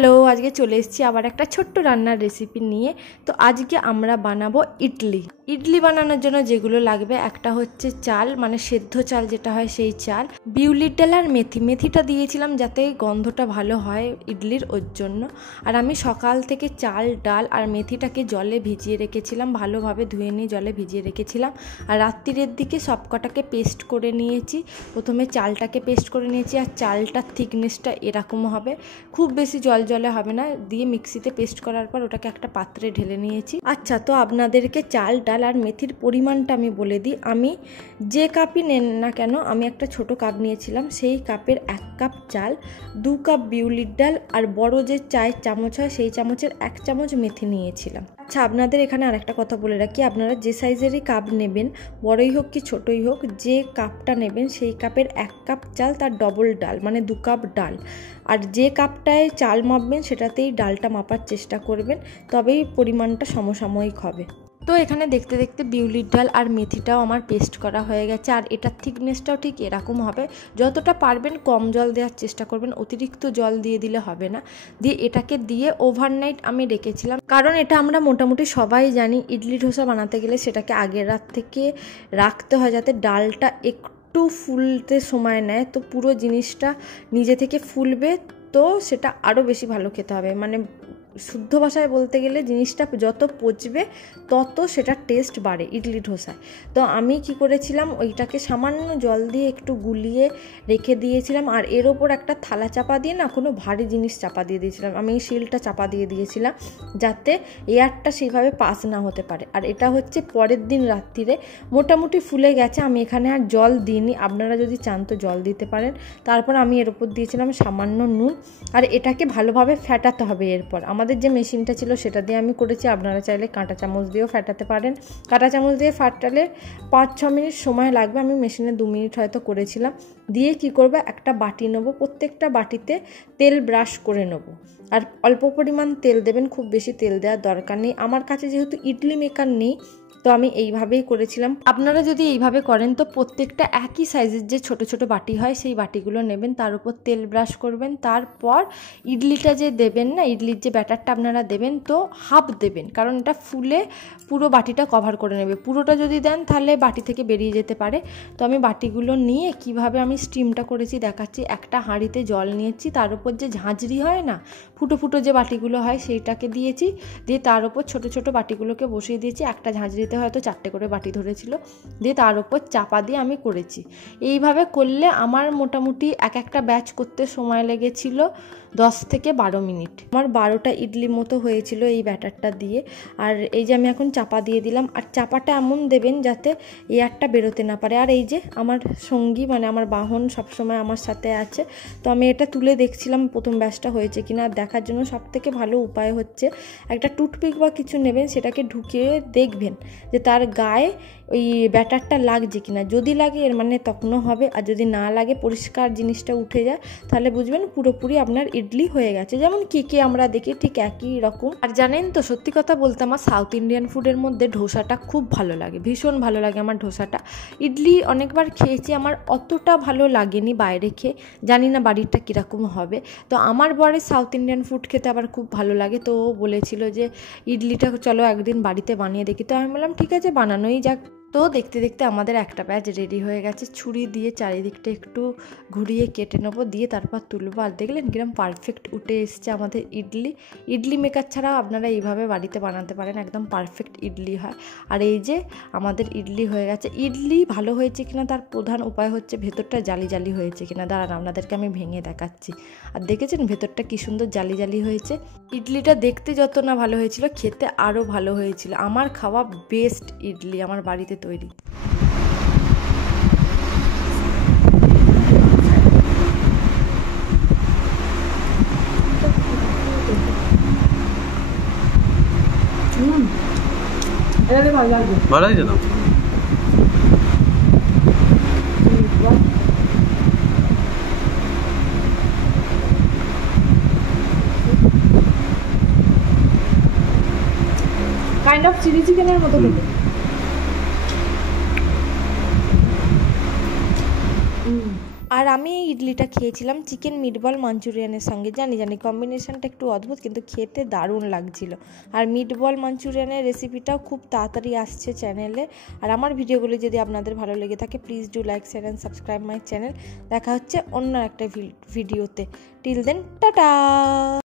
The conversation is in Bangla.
হ্যালো, আজকে চলে এসেছি আবার একটা ছোট্ট রান্নার রেসিপি নিয়ে। তো আজকে আমরা বানাবো ইডলি। ইডলি বানানোর জন্য যেগুলো লাগবে, একটা হচ্ছে চাল, মানে সেদ্ধ চাল যেটা হয় সেই চাল, বিউলির ডাল আর মেথি। মেথিটা দিয়েছিলাম যাতে গন্ধটা ভালো হয় ইডলির, ওর জন্য। আর আমি সকাল থেকে চাল, ডাল আর মেথিটাকে জলে ভিজিয়ে রেখেছিলাম, ভালোভাবে ধুয়ে নিয়ে জলে ভিজিয়ে রেখেছিলাম। আর রাত্রিরের দিকে সব কটাকে পেস্ট করে নিয়েছি। প্রথমে চালটাকে পেস্ট করে নিয়েছি, আর চালটার থিকনেসটা এরকম হবে, খুব বেশি জল জলে হবে না। দিয়ে মিক্সিতে পেস্ট করার পর ওটাকে একটা পাত্রে ঢেলে নিয়েছি। আচ্ছা, তো আপনাদেরকে চাল, ডাল আর মেথির পরিমাণটা আমি বলে দিই। আমি যে কাপই নেন না কেন, আমি একটা ছোট কাপ নিয়েছিলাম, সেই কাপের 1 কাপ চাল, 2 কাপ বিউলির ডাল, আর বড় যে চায়ের চামচ হয় সেই চামচের 1 চামচ মেথি নিয়েছিলাম। আচ্ছা, আপনাদের এখানে আরেকটা কথা বলে রাখি, আপনারা যে সাইজেরই কাপ নেবেন, বড়ই হোক কি ছোটই হোক, যে কাপটা নেবেন সেই কাপের 1 কাপ চাল তার ডবল ডাল, মানে 2 কাপ ডাল। আর যে কাপটায় চাল মাপবেন সেটাতেই ডালটা মাপার চেষ্টা করবেন, তবেই পরিমাণটা সমসাময়িক হবে। তো এখানে দেখতে দেখতে বিউলির ডাল আর মেথিটাও আমার পেস্ট করা হয়ে গেছে। আর এটার থিকনেসটাও ঠিক এরকম হবে। যতটা পারবেন কম জল দেওয়ার চেষ্টা করবেন, অতিরিক্ত জল দিয়ে দিলে হবে না। দিয়ে এটাকে দিয়ে ওভারনাইট আমি রেখেছিলাম, কারণ এটা আমরা মোটামুটি সবাই জানি, ইডলি ডোসা বানাতে গেলে সেটাকে আগের রাত থেকে রাখতে হয় যাতে ডালটা একটু ফুলতে সময় নেয়। তো পুরো জিনিসটা নিজে থেকে ফুলবে, তো সেটা আরও বেশি ভালো খেতে হবে। মানে শুদ্ধ ভাষায় বলতে গেলে জিনিসটা যত পচবে তত সেটা টেস্ট বাড়ে ইডলি ডোসায়। তো আমি কি করেছিলাম, ওইটাকে সামান্য জল দিয়ে একটু গুলিয়ে রেখে দিয়েছিলাম। আর এর ওপর একটা থালা চাপা দিয়ে না, কোনো ভারী জিনিস চাপা দিয়ে দিয়েছিলাম। আমি এই শিলটা চাপা দিয়ে দিয়েছিলাম যাতে এয়ারটা সেইভাবে পাস না হতে পারে। আর এটা হচ্ছে পরের দিন রাত্রিরে মোটামুটি ফুলে গেছে। আমি এখানে আর জল দিইনি, আপনারা যদি চান তো জল দিতে পারেন। তারপর আমি এর ওপর দিয়েছিলাম সামান্য নুন। আর এটাকে ভালোভাবে ফ্যাটাতে হবে। এরপর আমাদের যে মেশিনটা ছিল সেটা দিয়ে আমি করেছি, আপনারা চাইলে কাঁটা চামচ দিয়েও ফ্যাটাতে পারেন। কাঁটা চামচ দিয়ে ফাটালে 5-6 মিনিট সময় লাগবে, আমি মেশিনে 2 মিনিট হয়তো করেছিলাম। দিয়ে কি করবে, একটা বাটি নেব, প্রত্যেকটা বাটিতে তেল ব্রাশ করে নেব। আর অল্প পরিমাণ তেল দেবেন, খুব বেশি তেল দেওয়ার দরকার নেই। আমার কাছে যেহেতু ইডলি মেকার নেই, তো আমি এইভাবেই করেছিলাম। আপনারা যদি এইভাবে করেন তো প্রত্যেকটা একই সাইজের যে ছোট ছোট বাটি হয় সেই বাটিগুলো নেবেন, তার উপর তেল ব্রাশ করবেন। তারপর ইডলিটা যে দেবেন না, ইডলির যে ব্যাটারটা আপনারা দেবেন, তো হাফ দেবেন, কারণ এটা ফুলে পুরো বাটিটা কভার করে নেবে। পুরোটা যদি দেন তাহলে বাটি থেকে বেরিয়ে যেতে পারে। তো আমি বাটিগুলো নিয়ে কিভাবে আমি স্টিমটা করেছি দেখাচ্ছি। একটা হাঁড়িতে জল নিয়েছি, তার উপর যে ঝাঁঝরি হয় না, ফুটো ফুটো যে বাটিগুলো হয় সেইটাকে দিয়েছি। দিয়ে তার উপর ছোট ছোট বাটিগুলোকে বসিয়ে দিয়েছি। একটা ঝাঁঝরিতে হয়তো 4টে করে বাটি ধরেছিল। দিয়ে তার উপর চাপা দিয়ে আমি করেছি। এইভাবে করলে আমার মোটামুটি একটা ব্যাচ করতে সময় লেগেছিল 10 থেকে 12 মিনিট। আমার 12টা ইডলি মতো হয়েছিল এই ব্যাটারটা দিয়ে। আর এই যে আমি এখন চাপা দিয়ে দিলাম। আর চাপাটা এমন দেবেন যাতে এয়ারটা বেরোতে না পারে। আর এই যে আমার সঙ্গী, মানে আমার বাহন সবসময় আমার সাথে আছে। তো আমি এটা তুলে দেখছিলাম প্রথম ব্যাচটা হয়েছে কিনা। দেখার জন্য সবথেকে ভালো উপায় হচ্ছে একটা টুথপিক বা কিছু নেবেন, সেটাকে ঢুকিয়ে দেখবেন যে তার গায়ে ওই ব্যাটারটা লাগছে কিনা। যদি লাগে এর মানে তখনও হবে, আর যদি না লাগে, পরিষ্কার জিনিসটা উঠে যায়, তাহলে বুঝবেন পুরোপুরি আপনার ইডলি হয়ে গেছে। যেমন কেকে আমরা দেখি ঠিক একই রকম। আর জানেন তো, সত্যি কথা বলতে আমার সাউথ ইন্ডিয়ান ফুডের মধ্যে ধোসাটা খুব ভালো লাগে, ভীষণ ভালো লাগে আমার ধোসাটা। ইডলি অনেকবার খেয়েছি, আমার অতটা ভালো লাগেনি বাইরে খেয়ে, জানি না বাড়িটা কীরকম হবে। তো আমার বরে সাউথ ইন্ডিয়ান ফুড খেতে আবার খুব ভালো লাগে। তো ও বলেছিল যে ইডলিটা চলো একদিন বাড়িতে বানিয়ে দেখি। তো আমি বললাম ঠিক আছে, বানানোই যাক। তো দেখতে দেখতে আমাদের একটা ব্যাচ রেডি হয়ে গেছে। ছুরি দিয়ে চারিদিকটা একটু ঘুরিয়ে কেটে নেবো, দিয়ে তারপর তুলবো। আর দেখলেন কিরম পারফেক্ট উঠে এসছে আমাদের ইডলি। ইডলি মেকার ছাড়াও আপনারা এইভাবে বাড়িতে বানাতে পারেন, একদম পারফেক্ট ইডলি হয়। আর এই যে আমাদের ইডলি হয়ে গেছে। ইডলি ভালো হয়েছে কিনা তার প্রধান উপায় হচ্ছে ভেতরটা জালি জালি হয়েছে কিনা। দাঁড়ান, আপনাদেরকে আমি ভেঙে দেখাচ্ছি। আর দেখেছেন ভেতরটা কি সুন্দর জালি জালি হয়েছে। ইডলিটা দেখতে যত না ভালো হয়েছিল, খেতে আরও ভালো হয়েছিল। আমার খাওয়া বেস্ট ইডলি আমার বাড়িতে তৈরি। ভালো হয়েছে তো। কাইন্ড অফ চিলি চিকেনের মতো খেতে। আর আমি এই ইডলিটা খেয়েছিলাম চিকেন মিটবল মাঞ্চুরিয়ানের সঙ্গে। জানি কম্বিনেশনটা একটু অদ্ভুত, কিন্তু খেতে দারুণ লাগছিল। আর মিটবল মাঞ্চুরিয়ানের রেসিপিটাও খুব তাড়াতাড়ি আসছে চ্যানেলে। আর আমার ভিডিওগুলি যদি আপনাদের ভালো লেগে থাকে, please do like, share and subscribe my channel. দেখা হচ্ছে অন্য একটা ভিডিওতে। Till then, tata.